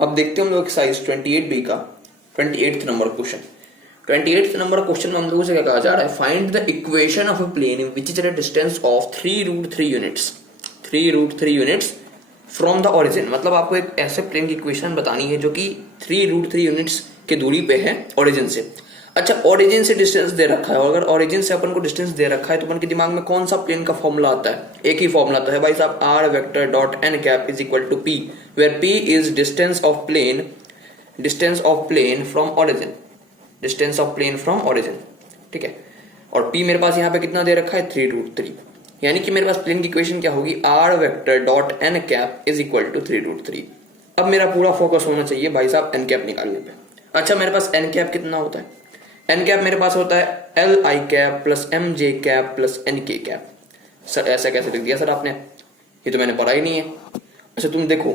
अब देखते हैं हम लोग एक्सरसाइज 28 बी का 28th number question. 28th number question में हम लोगों से क्या कहा जा रहा है, find the equation of a plane which is at a distance of 3√3 units 3√3 units from the origin. मतलब आपको एक ऐसे प्लेन की इक्वेशन बतानी है जो कि 3√3 यूनिट्स के दूरी पे है ओरिजिन से। अच्छा, ओरिजिन से डिस्टेंस दे रखा है, और अगर ओरिजिन से अपन को डिस्टेंस दे रखा है तो अपन के दिमाग में कौन सा प्लेन का फॉर्मूला आता है? एक ही फॉर्मूला तो है भाई साहब, r vector dot n cap is equal to p, where p is distance of plane from origin, distance of plane from origin. ठीक है, और पी मेरे पास यहाँ पे कितना दे रखा है 3√3, यानी कि मेरे पास प्लेन की इक्वेशन क्या होगी, r vector dot n cap is equal to 3√3। अब मेरा पूरा फोकस होना चाहिए भाई साहब एन कैप निकालने पे। अच्छा, मेरे पास एन कैप कितना होता है? एन कैप मेरे पास होता है l i cap plus m j cap plus n k cap. Sir ऐसा कैसे लिख दिया सर आपने, ये तो मैंने पढ़ा ही नहीं है। अच्छा तुम देखो,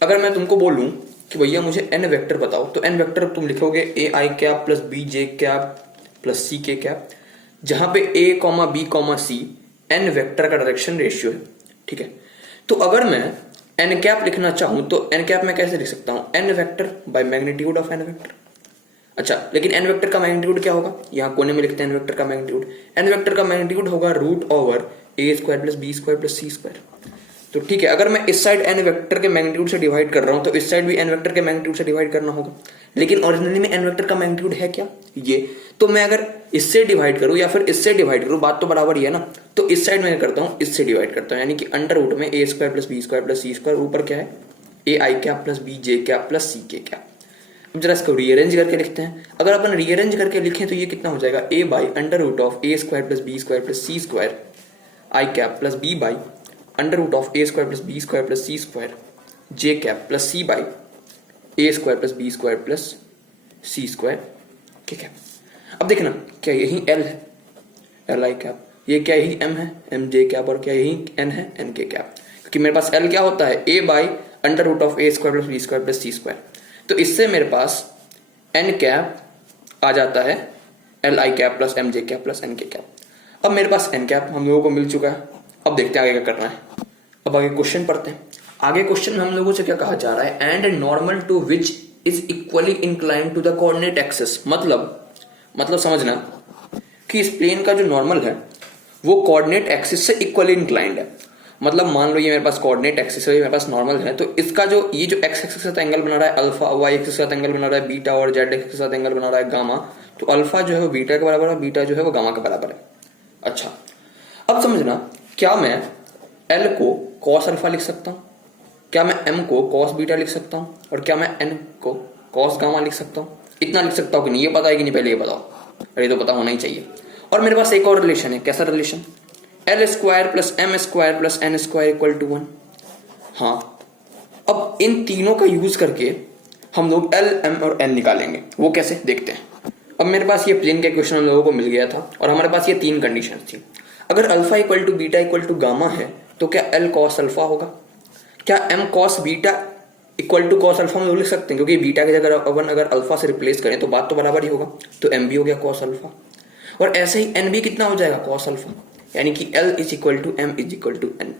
अगर मैं तुमको बोलूं कि भैया मुझे एन वेक्टर बताओ, तो एन वेक्टर तुम लिखोगे A I cap plus B J cap plus C K cap, जहां पे A comma B comma C N vector का डायरेक्शन रेशियो है। ठीक है, तो अगर मैं एन कैप लिखना चाहूं तो एन कैप मैं कैसे लिख सकता हूं, n vector by magnitude of n vector. अच्छा, लेकिन एन वेक्टर का मैग्नीट्यूड क्या होगा, यहां कोने में लिखते हैं एन वेक्टर का मैग्नीट्यूड। एन वेक्टर का मैग्नीट्यूड होगा root over A square plus B square plus C square. तो ठीक है, अगर मैं इस साइड एन वेक्टर के मैग्नीट्यूड से डिवाइड कर रहा हूं तो इस साइड भी एन वेक्टर के मैग्नीट्यूड से डिवाइड करना होगा। लेकिन ओरिजिनली में एन वेक्टर का मैग्नीट्यूड है क्या, ये तो मैं अगर इससे डिवाइड करूं या फिर इससे डिवाइड करूं, बात तो बराबर ही है ना। तो इस साइड मैं करता हूं, इससे डिवाइड करता हूं, यानी कि अंडर रूट में A square plus B square plus C square, ऊपर क्या है A I cap plus B J cap plus C K cap. अब जरा इसको रीअरेंज करके लिखते हैं। अगर अपन रीअरेंज करके लिखें तो ये कितना हो जाएगा, A by under root of A square plus B square plus C square I cap plus B by under root of A square plus B square plus C square J cap plus C by A square plus B square plus C square K cap. अब देखना, क्या यही L है l i cap, ये क्या यही M है M j cap, और क्या यही एन है एन के कैप, क्योंकि मेरे पास एल क्या होता है a by under root of A square plus B square plus C square. तो इससे मेरे पास एन कैप आ जाता है l i cap plus m j cap plus n k cap. अब मेरे पास एन कैप हम लोगों को मिल चुका है। अब देखते हैं आगे क्या करना है। अब आगे क्वेश्चन पढ़ते हैं। आगे क्वेश्चन में हम लोगों से क्या कहा जा रहा है, and normal to which is equally inclined to the coordinate axis. मतलब समझना कि इस प्लेन का जो नॉर्मल है वो कोऑर्डिनेट एक्सिस से इक्वली इंक्लाइंड है। मतलब मान लो ये मेरे पास कोऑर्डिनेट एक्सिस है, मेरे पास नॉर्मल है, तो इसका जो ये जो एक्स एक्सिस के साथ एंगल बना रहा है अल्फा, वाई एक्सिस के साथ एंगल बना रहा है बीटा, और जेड एक्सिस के साथ एंगल बना रहा है गामा, तो अल्फा जो है वो बीटा के बराबर है, बीटा जो है वो गामा के बराबर है। अच्छा, अब समझना, क्या मैं एल को कॉस अल्फा लिख सकता हूँ, क्या मैं एम को कॉस बीटा लिख सकता हूँ, और क्या मैं एन को कॉस गामा लिख सकता हूँ? इतना लिख सकता हूँ कि नहीं, ये पता है कि नहीं, पहले ये बताओ। अरे तो पता होना ही चाहिए। और मेरे पास एक और रिलेशन है, कैसा relation, l square plus m square plus n square equal to 1। हाँ, अब इन तीनों का यूज करके हम लोग एल एम और एन निकालेंगे। वो कैसे, देखते हैं। अब मेरे पास ये प्लेन का क्वेश्चन हम लोगों को मिल गया था, और हमारे पास ये तीन कंडीशन थी। अगर alpha equal to beta equal to gamma है तो क्या एल कॉस अल्फा होगा, क्या m cos beta equal to cos alpha में लिख सकते हैं, क्योंकि बीटा की जगह अपन अगर अल्फा से रिप्लेस करें तो बात तो बराबर ही होगा, तो एम भी हो गया कॉस अल्फा, और ऐसे ही एन भी कितना हो जाएगा कॉस अल्फा, यानी कि l is equal to m is equal to n.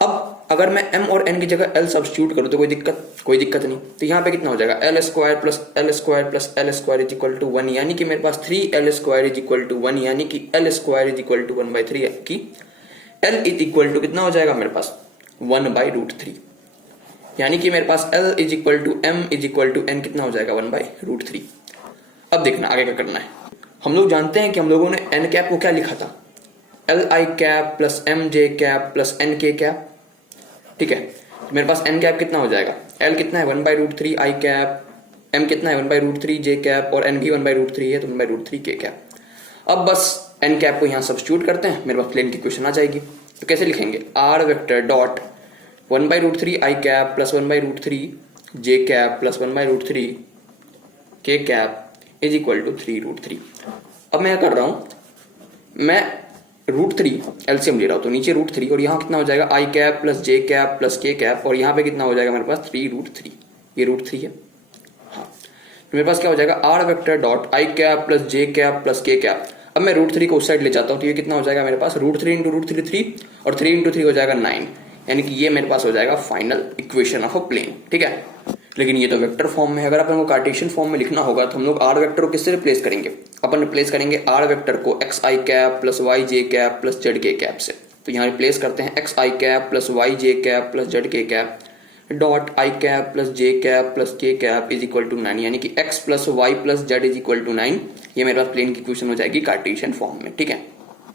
अब अगर मैं एम और एन की जगह एल सब्स्टिट्यूट करूं तो कोई दिक्कत नहीं। तो यहाँ पे कितना हो जाएगा, l square plus l square plus l square is equal to 1, यानी कि मेरे पास 3 l square is equal to 1, यानी कि l square is equal to 1/3, की एल इज इक्वल टू कितना हो जाएगा मेरे पास 1/√3, यानी कि मेरे पास l is equal to m is equal to n कितना हो जाएगा 1/√3। अब देखना आगे क्या करना है। हम लोग जानते हैं कि हम लोगों ने एन कैप को क्या लिखा था, l i cap plus m j cap plus n k cap. ठीक है, तो मेरे पास एन कैप कितना हो जाएगा, एल कितना है 1/√3 आई कैप, एम कितना है 1/√3 जे कैप, और एन भी 1/√3 है तो 1/√3 के कैप। अब बस एन कैप को यहाँ सब्स्टिट्यूट करते हैं, मेरे पास प्लेन की क्वेश्चन आ जाएगी। तो कैसे लिखेंगे, r vector dot 1/√3 i cap plus 1/√3 j cap plus 1/√3 k cap is equal to 3√3। अब मैं क्या कर रहा हूं, मैं √3 एलसीएम ले रहा हूं, तो नीचे √3 और यहाँ कितना हो जाएगा आई cap plus j cap plus k cap, और यहाँ पे कितना हो जाएगा मेरे पास 3√3, ये √3 है। हाँ, तो मेरे पास क्या हो जाएगा r vector dot i cap plus j cap plus k cap. अब मैं √3 को उस साइड ले जाता हूँ तो ये कितना हो जाएगा मेरे पास √3 इंटू √3 3, और 3 इंटू 3 हो जाएगा 9, यानी कि ये मेरे पास हो जाएगा final equation of a plane. ठीक है, लेकिन ये तो वेक्टर फॉर्म में है। अगर अपन को कार्टेशियन फॉर्म में लिखना होगा तो हम लोग आर वेक्टर को किससे रिप्लेस करेंगे? अपन रिप्लेस करेंगे आर वेक्टर को x i cap plus y j cap plus z k cap से। तो यहाँ रिप्लेस करते हैं x i cap plus y j cap plus z k cap dot i cap plus j cap plus k cap is equal to 9, यानी कि x plus y plus z is equal to 9। ये मेरे पास plane की equation हो जाएगी Cartesian form में, ठीक है।